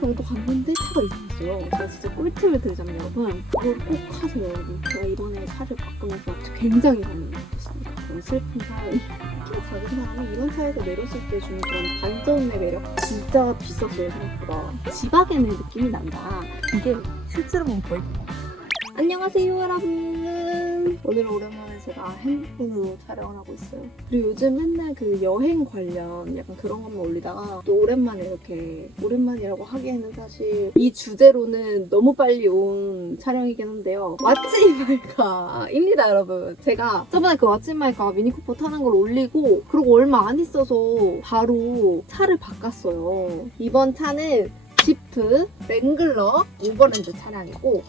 정도 갔는데 차가 이상했어요. 제가 진짜 꿀팁을 드리자면 여러분, 그걸 꼭 하세요 여러분. 제가 이번에 차를 바꾸면서 굉장히 많이 느꼈습니다. 그런 슬픈 사연이. 키가 작은 사람이 이런 차에서 내렸을 때 주는 그런 반전의 매력 진짜 비쌌어요 생각보다. 지박에는 느낌이 난다. 이게 실제로 보면 거의 안녕하세요 여러분. 오늘은 오랜만에 제가 핸드폰으로 촬영을 하고 있어요. 그리고 요즘 맨날 그 여행 관련 약간 그런 것만 올리다가 또 오랜만에 이렇게, 오랜만이라고 하기에는 사실 이 주제로는 너무 빨리 온 촬영이긴 한데요. 왓츠 인 마이카입니다 여러분. 제가 저번에 그 왓츠 인 마이카 미니쿠퍼 타는 걸 올리고 그리고 얼마 안 있어서 바로 차를 바꿨어요. 이번 차는 지프 랭글러 오버랜드 차량이고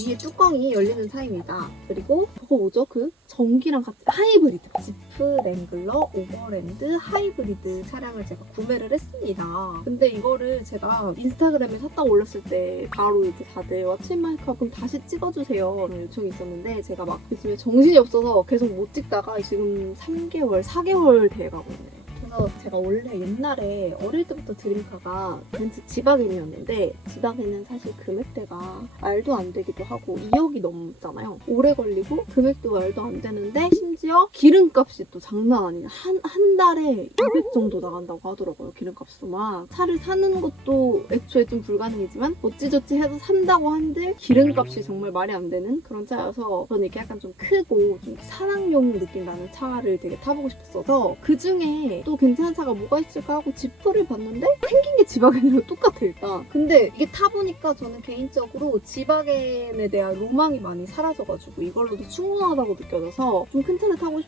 위에 뚜껑이 열리는 차입니다. 그리고 저거 뭐죠? 그 전기랑 같이 하이브리드 지프 랭글러 오버랜드 하이브리드 차량을 제가 구매를 했습니다. 근데 이거를 제가 인스타그램에 샀다고 올렸을 때 바로 이제 다들 왓츠 인 마이카 그럼 다시 찍어주세요 라는 요청이 있었는데 제가 막 요즘에 정신이 없어서 계속 못 찍다가 지금 3개월, 4개월 돼가고 있네요. 그래서 제가 원래 옛날에 어릴 때부터 드림카가 벤츠 지바겐이었는데 지바겐은 사실 금액대가 말도 안 되기도 하고 2억이 넘잖아요. 오래 걸리고 금액도 말도 안 되는데 심지어 기름값이 또 장난 아니에요. 한 달에 200 정도 나간다고 하더라고요. 기름값으로 막. 차를 사는 것도 애초에 좀 불가능이지만 어찌저찌 해서 산다고 한들 기름값이 정말 말이 안 되는 그런 차여서 저는 이렇게 약간 좀 크고 좀 사랑용 느낌 나는 차를 되게 타보고 싶었어서 그중에 또 괜찮은 차가 뭐가 있을까 하고 지프를 봤는데 생긴 게 지바겐이랑 똑같아 일단. 근데 이게 타보니까 저는 개인적으로 지바겐에 대한 로망이 많이 사라져가지고 이걸로도 충분하다고 느껴져서 좀 큰 차를 타고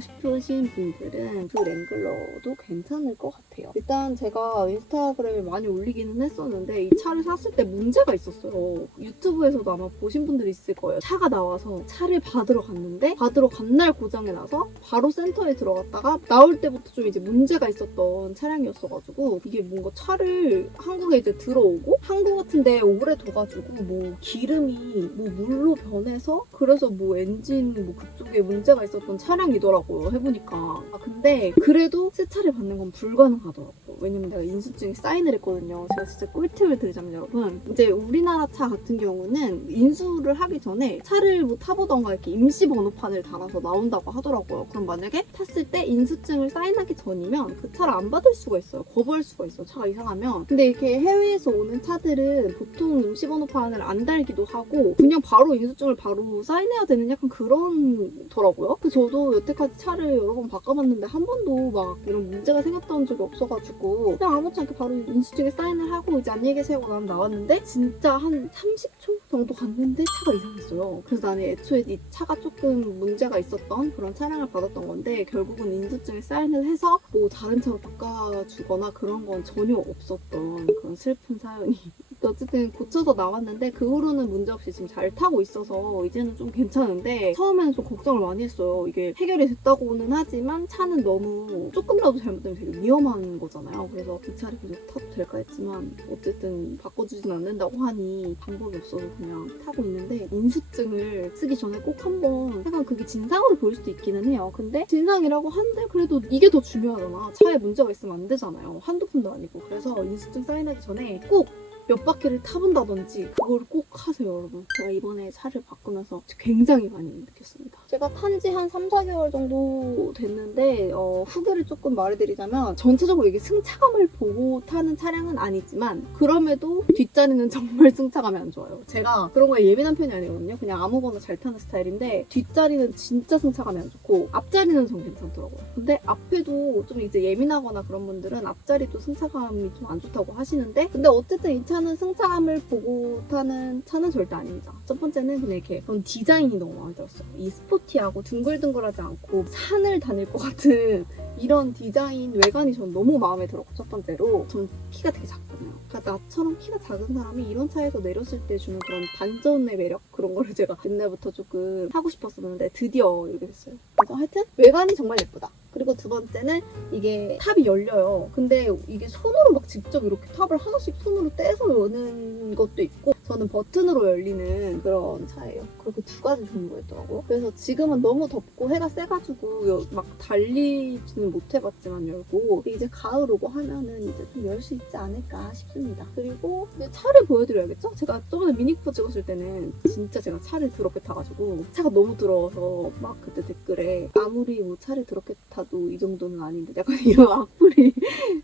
싶으신 분들은 그 랭글러도 괜찮을 것 같아요. 일단 제가 인스타그램에 많이 올리기는 했었는데 이 차를 샀을 때 문제가 있었어요. 유튜브에서도 아마 보신 분들이 있을 거예요. 차가 나와서 차를 받으러 갔는데 받으러 간 날 고장이 나서 바로 센터에 들어갔다가 나올 때부터 좀 이제 문제가 있었던 차량이었어가지고 이게 뭔가 차를 한국에 이제 들어오고 한국 같은데 오래 둬가지고 뭐 기름이 뭐 물로 변해서 그래서 뭐 엔진 뭐 그쪽에 문제가 있었던 차량이더라고요 해보니까. 근데 그래도 새 차를 받는 건 불가능하더라고요. 왜냐면 내가 인수증에 사인을 했거든요. 제가 진짜 꿀팁을 드리자면 여러분, 이제 우리나라 차 같은 경우는 인수를 하기 전에 차를 뭐 타보던가 이렇게 임시 번호판을 달아서 나온다고 하더라고요. 그럼 만약에 탔을 때 인수증을 사인하기 전이면 그 차를 안 받을 수가 있어요. 거부할 수가 있어요. 차가 이상하면. 근데 이렇게 해외에서 오는 차들은 보통 임시 번호판을 안 달기도 하고 그냥 바로 인수증을 바로 사인해야 되는 약간 그런더라고요. 그래서 저도 여태까지 차를 여러 번 바꿔봤는데 한 번도 막 이런 문제가 생겼던 적이 없어가지고 그냥 아무렇지 않게 바로 인수증에 사인을 하고 이제 안녕히 계세요 하고 난 나왔는데 진짜 한 30초 정도 갔는데 차가 이상했어요. 그래서 나는 애초에 이 차가 조금 문제가 있었던 그런 차량을 받았던 건데 결국은 인수증에 사인을 해서 뭐 다른 차로 바꿔주거나 그런 건 전혀 없었던 그런 슬픈 사연이 어쨌든 고쳐서 나왔는데 그 후로는 문제없이 지금 잘 타고 있어서 이제는 좀 괜찮은데 처음에는 좀 걱정을 많이 했어요. 이게 해결이 됐다고는 하지만 차는 너무 조금이라도 잘못되면 되게 위험한 거잖아요. 그래서 이 차를 계속 타도 될까 했지만 어쨌든 바꿔주진 않는다고 하니 방법이 없어서 그냥 타고 있는데 인수증을 쓰기 전에 꼭 한번 약간 그게 진상으로 보일 수도 있기는 해요. 근데 진상이라고 한데 그래도 이게 더 중요하잖아. 차에 문제가 있으면 안 되잖아요. 한두 푼도 아니고. 그래서 인수증 사인하기 전에 꼭 몇 바퀴를 타본다든지 그걸 꼭 하세요 여러분. 제가 이번에 차를 바꾸면서 굉장히 많이 느꼈습니다. 제가 탄 지 한 3, 4개월 정도 됐는데 후기를 조금 말해드리자면 전체적으로 이게 승차감을 보고 타는 차량은 아니지만 그럼에도 뒷자리는 정말 승차감이 안 좋아요. 제가 그런 거에 예민한 편이 아니거든요. 그냥 아무거나 잘 타는 스타일인데 뒷자리는 진짜 승차감이 안 좋고 앞자리는 좀 괜찮더라고요. 근데 앞에도 좀 이제 예민하거나 그런 분들은 앞자리도 승차감이 좀 안 좋다고 하시는데 근데 어쨌든 이 차는 승차감을 보고 타는 차는 절대 아닙니다. 첫 번째는 그냥 이렇게 그런 디자인이 너무 마음에 들었어요. 이 스포티하고 둥글둥글하지 않고 산을 다닐 것 같은 이런 디자인 외관이 전 너무 마음에 들었고 첫 번째로 전 키가 되게 작거든요. 그러니까 나처럼 키가 작은 사람이 이런 차에서 내렸을 때 주는 그런 반전의 매력 그런 거를 제가 옛날부터 조금 하고 싶었었는데 드디어 이렇게 됐어요. 그래서 하여튼 외관이 정말 예쁘다. 그리고 두 번째는 이게 탑이 열려요. 근데 이게 손으로 막 직접 이렇게 탑을 하나씩 손으로 떼서 여는 것도 있고 저는 버튼으로 열리는 그런 차예요. 그렇게 두 가지 종류가 있더라고요. 그래서 지금은 너무 덥고 해가 세가지고 막 달리지는 못해봤지만 열고 이제 가을 오고 하면은 이제 좀 열 수 있지 않을까 싶습니다. 그리고 이제 차를 보여드려야겠죠? 제가 저번에 미니쿠퍼 찍었을 때는 진짜 제가 차를 더럽게 타가지고 차가 너무 더러워서 막 그때 댓글에 아무리 뭐 차를 더럽게 타도 이 정도는 아닌데 약간 이런 악플이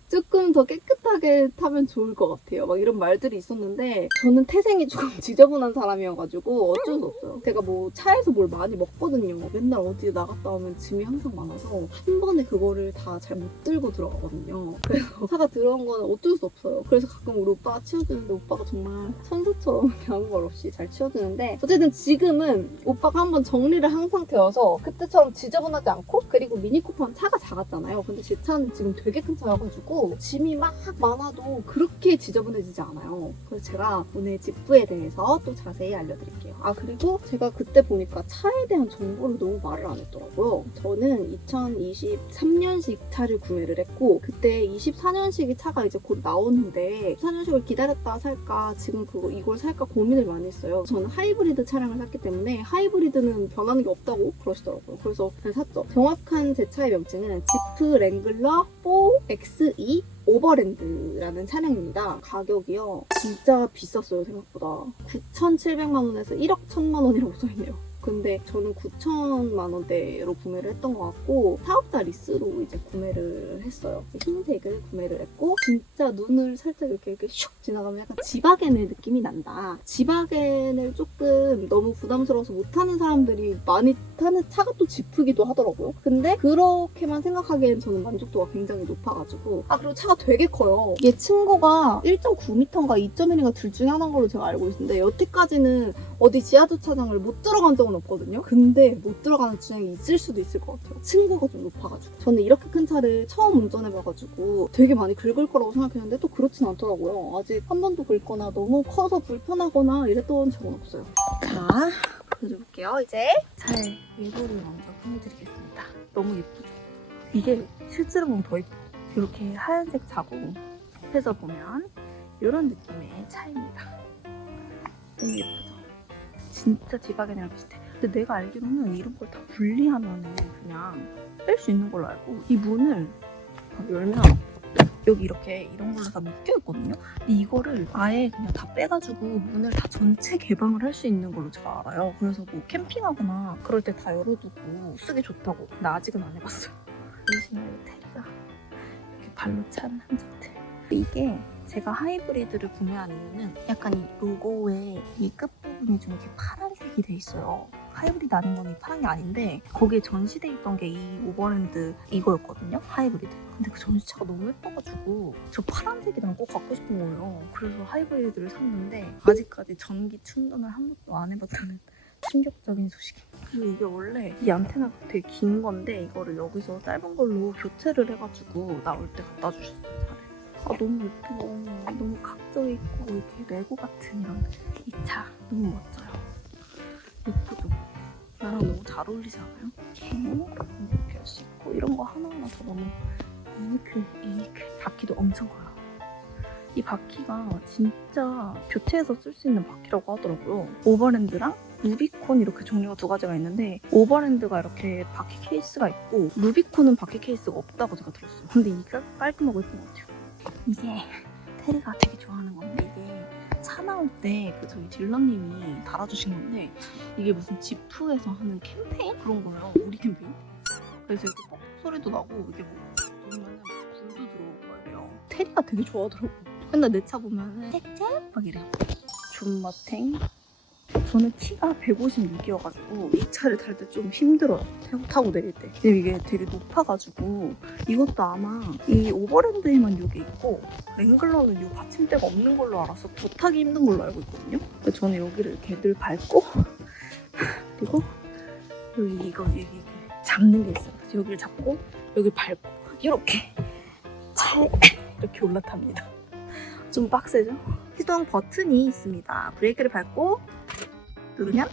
조금 더 깨끗하게 타면 좋을 것 같아요. 막 이런 말들이 있었는데 저는 태생이 조금 지저분한 사람이어가지고 어쩔 수 없어요. 제가 뭐 차에서 뭘 많이 먹거든요. 맨날 어디 나갔다 오면 짐이 항상 많아서 한 번에 그거를 다 잘 못 들고 들어가거든요. 그래서 차가 들어온 거는 어쩔 수 없어요. 그래서 가끔 우리 오빠가 치워주는데 오빠가 정말 천사처럼 아무 말 없이 잘 치워주는데 어쨌든 지금은 오빠가 한번 정리를 한 상태여서 그때처럼 지저분하지 않고 그리고 미니쿠퍼는 차가 작았잖아요. 근데 제 차는 지금 되게 큰 차여가지고 짐이 막 많아도 그렇게 지저분해지지 않아요. 그래서 제가 오늘 지프에 대해서 또 자세히 알려드릴게요. 아 그리고 제가 그때 보니까 차에 대한 정보를 너무 말을 안 했더라고요. 저는 2023년식 차를 구매를 했고 그때 24년식이 차가 이제 곧 나오는데 24년식을 기다렸다 살까 지금 이걸 살까 고민을 많이 했어요. 저는 하이브리드 차량을 샀기 때문에 하이브리드는 변하는 게 없다고 그러시더라고요. 그래서 그냥 샀죠. 정확한 제 차의 명칭은 지프 랭글러 4XE 오버랜드라는 차량입니다. 가격이요 진짜 비쌌어요. 생각보다 9,700만 원에서 1억 1천만 원이라고 써있네요. 근데 저는 9천만 원대로 구매를 했던 것 같고 사업자 리스로 이제 구매를 했어요. 흰색을 구매를 했고 진짜 눈을 살짝 이렇게 슉 지나가면 약간 지바겐의 느낌이 난다. 지바겐을 조금 너무 부담스러워서 못 타는 사람들이 많이 타는 차가 또 지프기도 하더라고요. 근데 그렇게만 생각하기엔 저는 만족도가 굉장히 높아가지고 아 그리고 차가 되게 커요. 얘 층고가 1.9m인가 2.1인가 둘 중에 하나인 걸로 제가 알고 있는데 여태까지는 어디 지하주차장을 못 들어간 적은 없거든요. 근데 못 들어가는 주차장이 있을 수도 있을 것 같아요. 층고가 좀 높아가지고 저는 이렇게 큰 차를 처음 운전해봐가지고 되게 많이 긁을 거라고 생각했는데 또 그렇진 않더라고요. 아직 한 번도 긁거나 너무 커서 불편하거나 이랬던 적은 없어요. 자 보여줄게요. 이제 차의 외부를 먼저 보여드리겠습니다. 너무 예쁘죠? 이게 실제로 보면 더 예뻐요. 이렇게 하얀색 자국에서 보면 이런 느낌의 차입니다. 너무 예쁘죠? 진짜 지바겐이랑 비슷해. 근데 내가 알기로는 이런 걸 다 분리하면은 그냥 뺄 수 있는 걸로 알고 이 문을 열면 여기 이렇게 이런 걸로 다 묶여 있거든요. 근데 이거를 아예 그냥 다 빼가지고 문을 다 전체 개방을 할 수 있는 걸로 제가 알아요. 그래서 뭐 캠핑하거나 그럴 때 다 열어두고 쓰기 좋다고. 근데 아직은 안 해봤어요. 보이시나요? 이 테리가 이렇게 발로 찬 흔적들. 이게 제가 하이브리드를 구매한 이유는 약간 이 로고의 이 끝부분이 좀 이렇게 파란색이 돼 있어요. 하이브리드 아닌 건 이 파란 게 아닌데 거기에 전시돼 있던 게 이 오버랜드 이거였거든요. 하이브리드. 근데 그 전시차가 너무 예뻐가지고 저 파란색이 난 꼭 갖고 싶은 거예요. 그래서 하이브리드를 샀는데 아직까지 전기 충전을 한 번도 안 해봤다는 충격적인 소식이. 그리고 이게 원래 이 안테나가 되게 긴 건데 이거를 여기서 짧은 걸로 교체를 해가지고 나올 때 갖다 주셨어요. 차를. 아 너무 예뻐. 너무 각져 있고 이렇게 레고 같은 이런 이 차 너무 멋져요. 예쁘죠? 나랑 너무 잘 어울리지 않아요? 이렇게 할 수 있고 이런 거 하나하나 다 너무 유니크. 바퀴도 엄청 커요. 이 바퀴가 진짜 교체해서 쓸 수 있는 바퀴라고 하더라고요. 오버랜드랑 루비콘 이렇게 종류가 두 가지가 있는데 오버랜드가 이렇게 바퀴 케이스가 있고 루비콘은 바퀴 케이스가 없다고 제가 들었어요. 근데 이게 깔끔하고 예쁜 것 같아요. 이게 테리가 되게 좋아하는 건데 이게 차 나올 때 그 저희 딜러님이 달아주신 건데 이게 무슨 지프에서 하는 캠페인 그런 거예요. 우리 캠페인. 그래서 이렇게 뻑 소리도 나고 이게 뭐 누르면은 불도 들어올 거예요. 테리가 되게 좋아하더라고. 맨날 내 차 보면은 짹짹 막 이래요. 존맛탱. 저는 키가 156이어가지고 이 차를 탈 때 좀 힘들어요. 타고 내릴 때. 근데 이게 되게 높아가지고 이것도 아마 이 오버랜드에만 이게 있고 랭글러는 이 받침대가 없는 걸로 알아서 더 타기 힘든 걸로 알고 있거든요. 그래서 저는 여기를 이렇게 늘 밟고 그리고 여기 이거 잡는 게 있어요. 그래서 여기를 잡고 여기 밟고 이렇게 차에 이렇게 올라탑니다. 좀 빡세죠? 시동 버튼이 있습니다. 브레이크를 밟고 누르면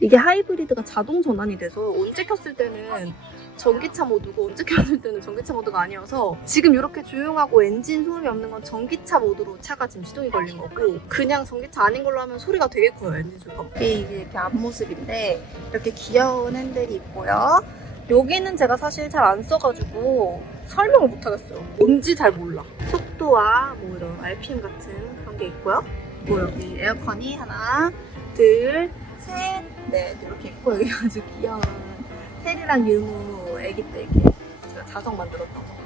이게 하이브리드가 자동 전환이 돼서 언제 켰을 때는 전기차 모드고 언제 켰을 때는 전기차 모드가 아니어서 지금 이렇게 조용하고 엔진 소음이 없는 건 전기차 모드로 차가 지금 시동이 걸린 거고 그냥 전기차 아닌 걸로 하면 소리가 되게 커요. 엔진 소리가. 이게 이렇게 앞모습인데 이렇게 귀여운 핸들이 있고요. 여기는 제가 사실 잘 안 써가지고 설명을 못 하겠어요. 뭔지 잘 몰라. 속도와 뭐 이런 RPM 같은 그런 게 있고요. 뭐 여기 에어컨이 하나, 둘, 셋, 넷 이렇게 있고 여기 아주 귀여운 테리랑 유무 애기 때 이렇게 제가 자석 만들었던 거.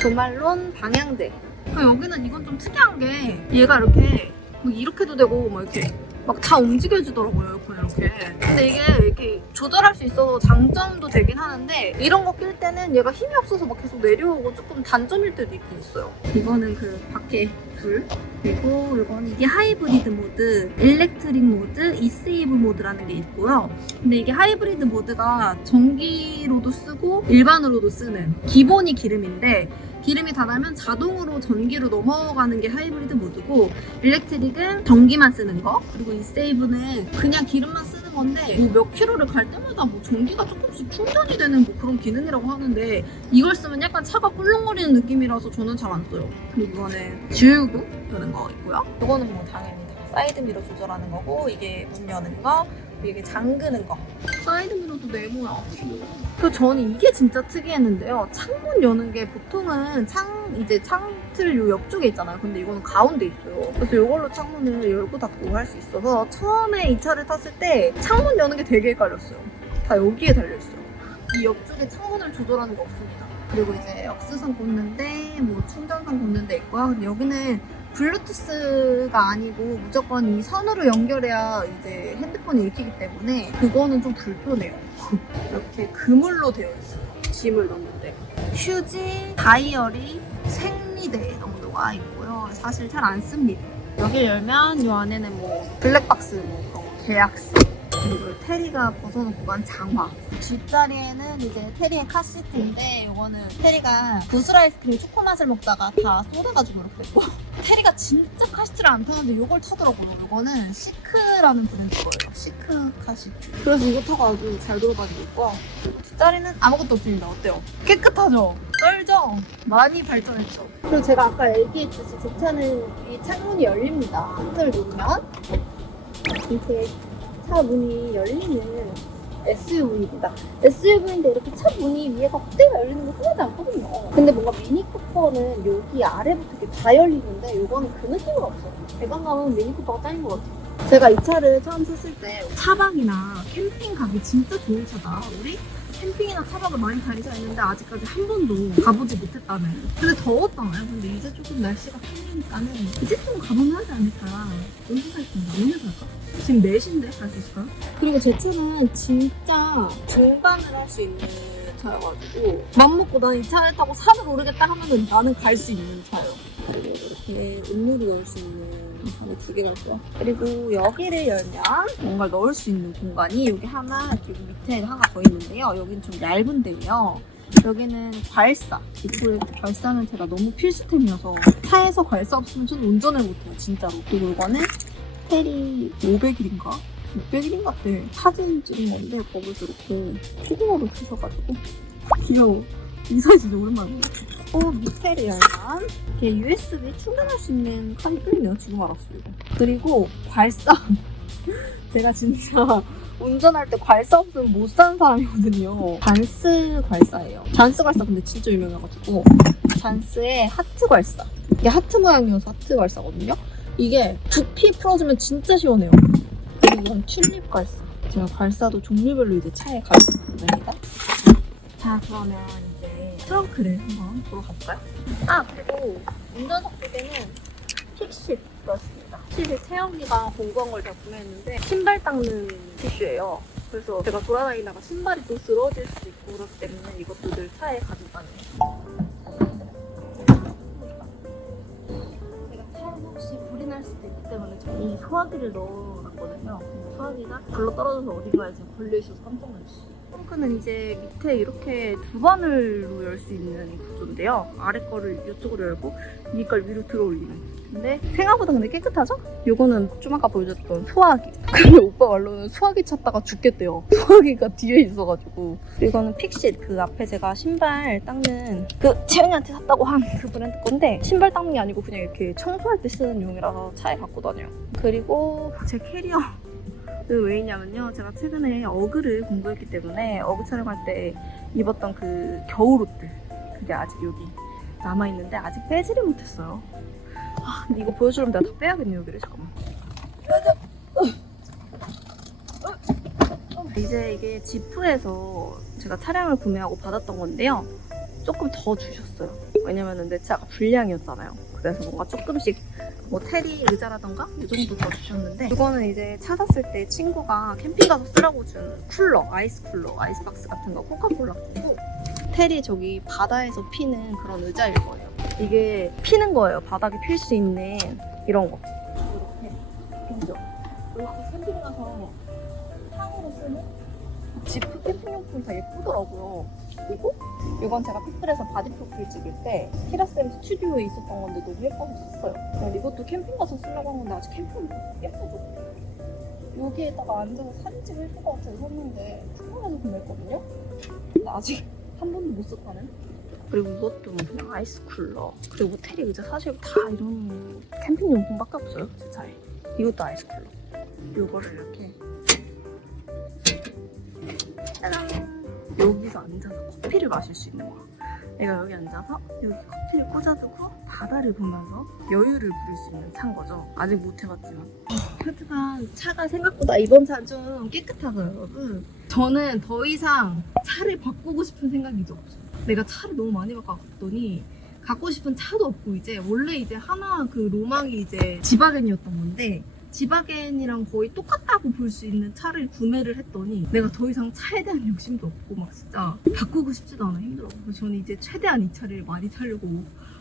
조말론 방향대. 여기는 이건 좀 특이한 게 얘가 이렇게 뭐 이렇게도 되고 뭐 이렇게 막 다 움직여주더라고요, 에어컨 이렇게. 근데 이게 이렇게 조절할 수 있어서 장점도 되긴 하는데 이런 거 낄 때는 얘가 힘이 없어서 막 계속 내려오고 조금 단점일 때도 있긴 있어요. 이거는 그 밖에 불. 그리고 이거는 이게 하이브리드 모드, 일렉트릭 모드, 이세이브 모드라는 게 있고요. 근데 이게 하이브리드 모드가 전기로도 쓰고 일반으로도 쓰는 기본이 기름인데 기름이 다 나면 자동으로 전기로 넘어가는 게 하이브리드 모드고 일렉트릭은 전기만 쓰는 거 그리고 이세이브는 그냥 기름만 쓰는 건데 뭐 몇 킬로를 갈 때마다 뭐 전기가 조금씩 충전이 되는 뭐 그런 기능이라고 하는데 이걸 쓰면 약간 차가 꿀렁거리는 느낌이라서 저는 잘 안 써요. 그리고 이거는 주유구 여는 거 있고요. 이거는 뭐 당연히 사이드 미러 조절하는 거고 이게 문 여는 거 이게 잠그는 거. 사이드 미러도 네모야. 그 저는 이게 진짜 특이했는데요. 창문 여는 게 보통은 창틀 요 옆쪽에 있잖아요. 근데 이거는 가운데 있어요. 그래서 이걸로 창문을 열고 닫고 할 수 있어서 처음에 이 차를 탔을 때 창문 여는 게 되게 헷갈렸어요. 다 여기에 달려있어요. 이 옆쪽에 창문을 조절하는 거 없습니다. 그리고 이제 역스선 꽂는데 뭐 충전선 꽂는 데 있고요. 근데 여기는 블루투스가 아니고 무조건 이 선으로 연결해야 이제 핸드폰이 읽히기 때문에 그거는 좀 불편해요. 이렇게 그물로 되어 있어요. 짐을 넣는데. 휴지, 다이어리, 생리대 정도가 있고요. 사실 잘 안 씁니다. 여기를 열면 이 안에는 뭐 블랙박스, 뭐 그런 거, 계약서, 그리고 테리가 벗어놓고 간 장화. 뒷자리에는 이제 테리의 카시트인데 이거는 테리가 구슬 아이스크림 초코맛을 먹다가 다 쏟아가지고 이렇게 됐고 테리가 진짜 카시트를 안 타는데 이걸 타더라고요. 이거는 시크라는 브랜드 거예요. 시크 카시트. 그래서 이거 타고 아주 잘 돌아다니고 있고 뒷자리는 아무것도 없습니다. 어때요? 깨끗하죠? 쩔죠? 많이 발전했죠? 그리고 제가 아까 얘기했듯이 제 차는 이 창문이 열립니다. 끈을 놓으면 이렇게 차 문이 열리는 SUV입니다. SUV인데 이렇게 차 문이 위에가 확대가 열리는 거 흔하지 않거든요. 근데 뭔가 미니쿠퍼는 여기 아래부터 이렇게 다 열리는데 이거는 그 느낌은 없어요. 배관감은 미니쿠퍼가 짱인 것 같아요. 제가 이 차를 처음 샀을 때 차박이나 캠핑 가기 진짜 좋은 차다. 우리 캠핑이나 차박을 많이 다니자 했는데 아직까지 한 번도 가보지 못했다는. 근데 더웠잖아요. 근데 이제 조금 날씨가 풀리니까는 이제 좀 가보면 하지 않을까. 언제 살 건가? 오늘 살까? 지금 4시인데 갈 수 있을까요? 그리고 제 차는 진짜 등반을 할 수 있는 차여가지고 맘먹고 나는 이 차를 타고 산을 오르겠다 하면은 나는 갈 수 있는 차예요. 그리고 이렇게 음료를 넣을 수 있는 안에 2개가 있고요. 그리고 여기를 열면 뭔가 넣을 수 있는 공간이 여기 하나, 여기 밑에 하나 더 있는데요. 여기는 좀 얇은 데고요. 여기는 괄사. 이쪽에 괄사는 제가 너무 필수템이어서 차에서 괄사 없으면 저는 운전을 못해요. 진짜로. 그리고 이거는 테리 500일인가? 600일인 같아. 사진 찍은 건데 거기서 이렇게 피규어로 주셔가지고 귀여워. 이 사진 진짜 오랜만에 봤어. 밑에를 열면 이렇게 USB 충전할 수 있는 칸이 뚫리네요. 지금 알았어요. 그리고 괄사. 제가 진짜 운전할 때 괄사 없으면 못 사는 사람이거든요. 잔스 괄사예요. 잔스 괄사 근데 진짜 유명해가지고 잔스의 하트 괄사. 이게 하트 모양이어서 하트 괄사거든요. 이게 두피 풀어주면 진짜 시원해요. 그리고 이건 튤립 괄사. 제가 괄사도 종류별로 이제 차에 가지고 있습니다. 자, 그러면 이제 트렁크를 한번 보러 가볼까요? 아, 그리고 운전석 쪽에는 픽십 들어있습니다. 픽십이 채영이가 공구한 걸 제가 구매했는데 신발 닦는 티슈예요. 그래서 제가 돌아다니다가 신발이 또 쓰러질 수도 있고 그렇기 때문에 이것도 늘 차에 가지고 다녀요. 혹시 불이 날 수도 있기 때문에 저희 소화기를 넣어놨거든요. 근데 소화기가 불러 떨어져서 어디가에 지금 걸려있어서 깜짝 놀랐어요. 트렁크는 이제 밑에 이렇게 두 바늘로 열 수 있는 구조인데요. 아래 거를 이쪽으로 열고 위 걸 위로 들어 올리는. 근데 생각보다 근데 깨끗하죠? 요거는 좀 아까 보여줬던 소화기. 근데 오빠 말로는 소화기 찾다가 죽겠대요. 소화기가 뒤에 있어가지고. 이거는 픽싯. 그 앞에 제가 신발 닦는 그 채연이한테 샀다고 한 그 브랜드 건데 신발 닦는 게 아니고 그냥 이렇게 청소할 때 쓰는 용이라서 차에 갖고 다녀요. 그리고 제 캐리어 왜 있냐면요. 제가 최근에 어그를 공부했기 때문에 어그 촬영할 때 입었던 그 겨울 옷들 그게 아직 여기 남아있는데 아직 빼지를 못했어요. 아, 근데 이거 보여주려면 내가 다 빼야겠네 여기를. 잠깐만. 이제 이게 지프에서 제가 차량을 구매하고 받았던 건데요. 조금 더 주셨어요. 왜냐면은 내 차가 불량이었잖아요. 그래서 뭔가 조금씩 뭐 테리 의자라던가 이 정도 더 주셨는데 이거는 이제 찾았을 때 친구가 캠핑 가서 쓰라고 준 쿨러, 아이스 쿨러, 아이스박스 같은 거 코카콜라 거고 테리 저기 바다에서 피는 그런 의자일 거예요. 이게 피는 거예요. 바닥에 필 수 있는 이런 거. 이렇게 그죠? 이렇게 캠핑 가서 탕으로 쓰는 지프 캠핑용품 다 예쁘더라고요. 그리고 이건 제가 픽플에서 바디 프로필 찍을 때 키라쌤 스튜디오에 있었던 건데 너무 예뻐서 샀어요. 근데 이것도 캠핑 가서 쓰려고 한 건데 아직 캠핑 예쁘죠? 여기에다가 앉아서 사진 찍을 예쁠 것 같아서 샀는데 풍선에서 구매했거든요? 근데 아직 한 번도 못 썼다는? 그리고 이것도 그냥 아이스 쿨러. 그리고 테리 의자 사실 다 이런 캠핑 용품밖에 없어요 제 차에. 이것도 아이스 쿨러. 이거를 이렇게 짜잔! 여기서 앉아서 커피를 마실 수 있는 거야. 내가 여기 앉아서 여기 커피를 꽂아두고 바다를 보면서 여유를 부릴 수 있는 차인 거죠. 아직 못 해봤지만. 하여튼간 차가 생각보다 이번 차는 좀 깨끗하고요, 여러분. 저는 더 이상 차를 바꾸고 싶은 생각이 이제 없어요. 내가 차를 너무 많이 바꿨더니 갖고 싶은 차도 없고 이제 원래 이제 하나 그 로망이 이제 지바겐이었던 건데 지바겐이랑 거의 똑같다고 볼 수 있는 차를 구매를 했더니 내가 더 이상 차에 대한 욕심도 없고 막 진짜 바꾸고 싶지도 않아. 힘들어. 그래서 저는 이제 최대한 이 차를 많이 타려고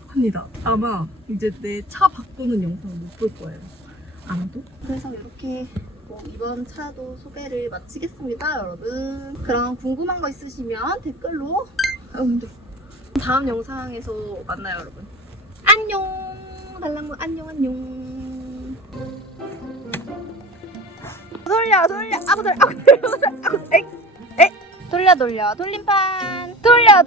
합니다. 아마 이제 내 차 바꾸는 영상을 못 볼 거예요. 아마도. 그래서 이렇게 이번 차도 소개를 마치겠습니다, 여러분. 그럼 궁금한 거 있으시면 댓글로 다음 영상에서 만나요, 여러분. 안녕. 달랑구 안녕. 돌려 에이 돌려 돌림판 돌려